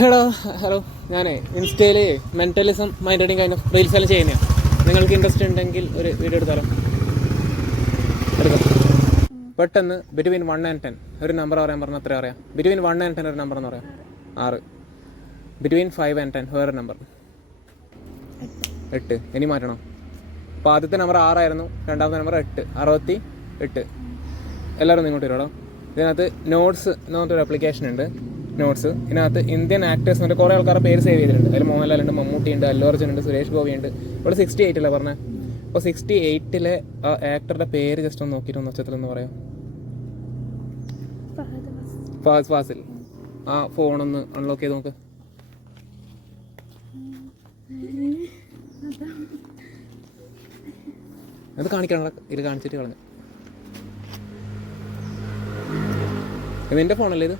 Hello, ഞാനേ ഇൻസ്റ്റയിൽ mentalism mind reading കഴിഞ്ഞ റീൽസ് എല്ലാം ചെയ്യുന്നതാണ്. നിങ്ങൾക്ക് ഇൻട്രസ്റ്റ് ഉണ്ടെങ്കിൽ ഒരു വീഡിയോ എടുക്കാം. പെട്ടെന്ന് ബിറ്റ്വീൻ 1 and 10 ഒരു നമ്പർ പറയാൻ പറഞ്ഞാൽ എത്ര അറിയാം? ബിറ്റ്വീൻ 1 and 10 ഒരു നമ്പർ എന്ന് പറയാം. 6. ബിറ്റ്വീൻ 5 and 10 വേറൊരു നമ്പർ 8. ഇനി മാറ്റണം. അപ്പോൾ ആദ്യത്തെ നമ്പർ 6 ആയിരുന്നു, രണ്ടാമത്തെ നമ്പർ 8. 68. എല്ലാവരും ഇങ്ങോട്ട് വരുമോ? ഇതിനകത്ത് നോട്ട്സ് എന്ന് പറഞ്ഞൊരു ആപ്ലിക്കേഷൻ ഉണ്ട്. നോട്ട്സ് ഇതിനകത്ത് ഇന്ത്യൻ ആക്ടേഴ്സ് എന്നിട്ട് കുറേ ആൾക്കാരുടെ പേര് സേവ് ചെയ്തിട്ടുണ്ട്. അതിൽ മോഹൻലാൽ ഉണ്ട്, മമ്മൂട്ടി ഉണ്ട്, അല്ലു അർജുൻ ഉണ്ട്, സുരേഷ് ഗോപി ഉണ്ട്. ഇവിടെ 68 പറഞ്ഞത്. അപ്പോൾ 68 ആ ആക്ടറുടെ പേര് ജസ്റ്റ് ഒന്ന് നോക്കിയിട്ട് ഒന്ന് ഉച്ചത്തിലൊന്ന് പറയാം. ഫഹദ് ഫാസിൽ. ആ ഫോണൊന്ന് അൺലോക്ക് ചെയ്ത് നോക്ക്. അത് കാണിക്കാനുള്ള ഇത് കാണിച്ചിട്ട് കളഞ്ഞു. ഇത് എൻ്റെ ഫോണല്ലേ ഇത്?